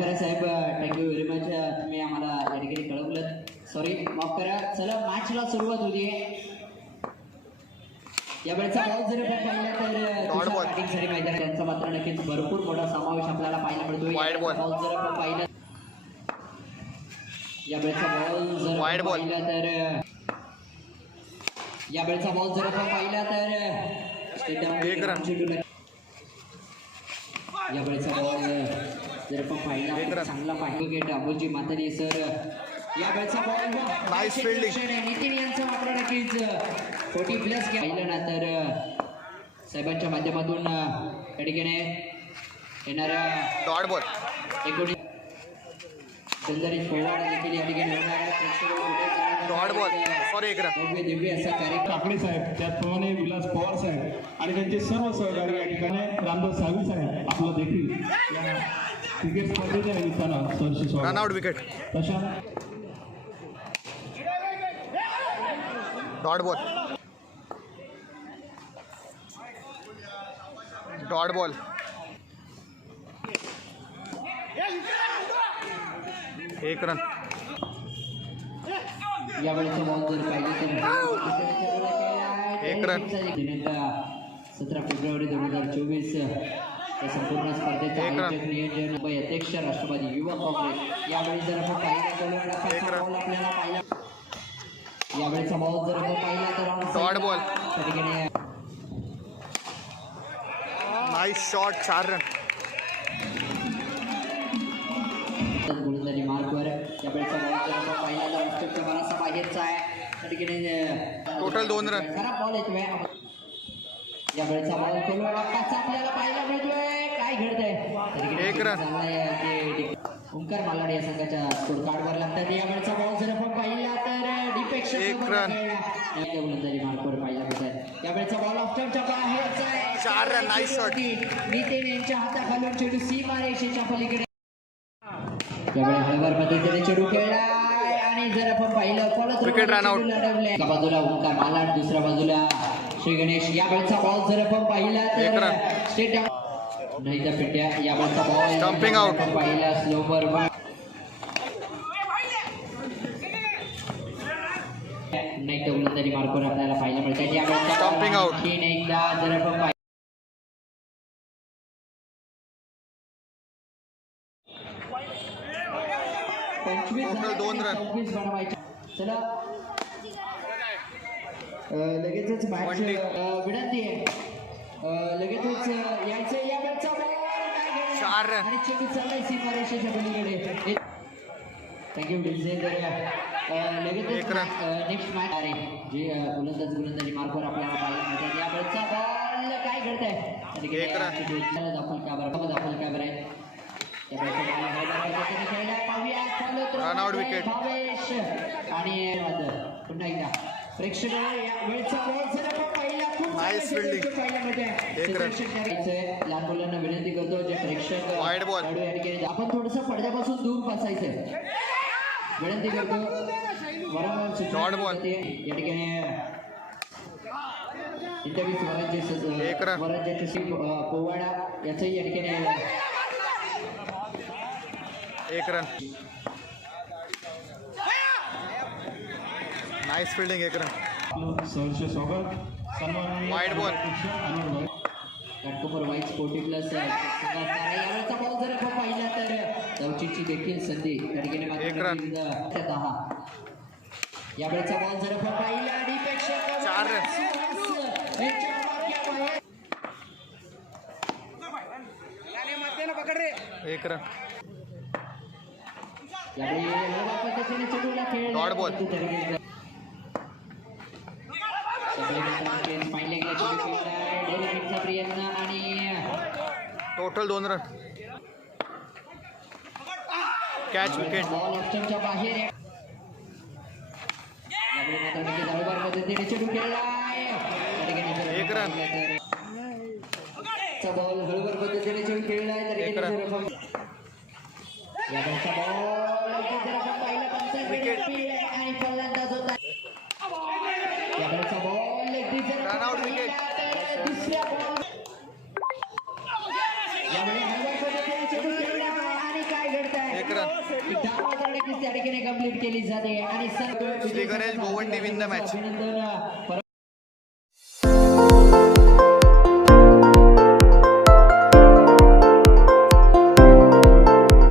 करा साहेब. Thank you very much तुम्ही आम्हाला या ठिकाणी कळवलं. सॉरी माफ करा. चला मॅचला सुरुवात होती जरी तर मैदान त्यांचा मात्र नक्कीच भरपूर मोठा समावेश आपल्याला पाहायला मिळतो पाऊस जर आपण पाहिलं बॉल जर पाहिला तर यावेळेचा बॉल जर आपण पाहिला तर स्टेडियम यावेळेचा बॉल जर आपण पाहिला. चांगला पाहिजे अबोजी म्हातारी सर यावेळेचा बॉल Nice fielding. नितीन यांचं मात्र नक्कीच फोर्टी प्लस पाहिलं ना तर साहेबांच्या माध्यमातून त्या ठिकाणी येणाऱ्या डॉट बॉल एकोणीस देखील या ठिकाणी होणार बॉल एक सॉरी एक रन भव्य दिव्य असा कार्यक्रम. काकडे साहेब त्याचप्रमाणे विलास पवार साहेब आणि त्यांचे सर्व सहकारी या ठिकाणी रामदास साळवी साहेब आपलं देखील या क्रिकेट स्पर्धेच्या निमित्तानं स्वागत. आउट विकेट तशा डॉट बॉल डॉट बॉल एक रन यावेळेचा बॉल जर पाहिजे तर एक रन. सतरा फेब्रुवारी दोन हजार चोवीस. या संपूर्ण स्पर्धेचं रन. आयोजक नियोजन मुंबई अध्यक्ष राष्ट्रवादी युवक काँग्रेस. यावेळी जर आपण पाहिला रन. आपल्याला पाहिला यावेळेचा बॉल जर आपण पाहिला तर on Dot त्या ठिकाणी नाईस शॉट चार रन मार्कवर यावेळेचा बॉल जर आपण पाहिला तर बाहेरचा आहे. त्या ठिकाणी अं, दोन run. खराब बॉल येतोय आपल्याला पाहायला मिळतोय. काय घडतंय? ओंकार मालाड या संघाच्या स्कोर कार्डवर लागतात. यावेळेचा बॉल जर आपण पाहिला तर. गोलंदाजी मार्कवर पाहायला मिळतात यावेळेचा बॉल ऑफ्टरच्या बाहेरचा. नितीन यांच्या हाताखालून चेंडू सीमा रेषेच्या पलीकडे. त्यामुळे हळवर पद्धतीने चेडू खेळलाय आणि जर आपण पाहिलं. एका बाजूला ओंकार मालाड दुसऱ्या बाजूला श्री गणेश यावेळेचा बॉल जर आपण पाहिला तर. स्टेट नाही तर पेट्या बॉल Stumping out. आपण पाहिला स्लो बरोबर नाही तर गोलंदाजी मार्कवर आपल्याला पाहायला मिळतात Stumping out. आणखीन एकदा जर आपण पाहिलं झाले दोन बनवायचे चला. लगेचच मॅच. विनंती आहे. लगेचच यायचं या मॅचचा? चार run. आणि चेंडू चाललाय सीमारेषेच्या पलीकडे. थँक्यू लगेचच. नेक्स्ट मॅच आहे जे गोलंदाज गोलंदाजी मार्कवर आपल्याला पाहायला मिळतात. या बॉल काय घडतंय? दाखल का बरं? दाखल का बरं आहे त्या वेळचा ball हळूहळू पद्धतीने खेळलाय. पाहूया, follow through Run out मध्ये wicket. भावेश आणि धन्यवाद. पुन्हा एकदा प्रेक्षक या वेळचा बॉल जर आपण पाहिला खूप Nice चांगल्या fielding. चेंडूची पाहायला मिळते. एक run. प्रेक्षक या इथे लहान मुलांना विनंती करतो जे प्रेक्षक या ठिकाणी आपण थोडस पडद्यापासून दूर बसायचं विनंती करतो. Dot ball. करते. या ठिकाणी इंटरव्ह्यू स्वराज्य. स्वराज्याचे श्री पोवाडा याचंही या ठिकाणी एक रन नाईस फिल्डिंग एक रन आपलं सहर्ष स्वागत सन्माननीय Wide ball. अध्यक्ष अनिल भाई घाटकोपर वाईट स्पोर्टी प्लस यावेळेचा बॉल जर आपण पाहिला तर चौचीची देखील संधी त्या ठिकाणी मात्र एक run. नक्कीच, अ, दहा यावेळेचा बॉल जर आपण पाहिला आणि प्रेक्षक चार run. सुहास यांच्या वाक्याबाहेर एक रन यावेळी हळव्या पद्धतीने चेंडूला खेळ Dot ball. प्रयत्न आणि टोटल दोन रन कॅच विकेट बॉल ऑप्शनच्या बाहेर आहे. एक रन. तर चा बॉल हळूवार पद्धतीने चेंडू खेळलाय त्या एक ठिकाणी रन. यावेळचा बॉल केली जाते आणि गणेश गोवंडी the match. अभिनंदन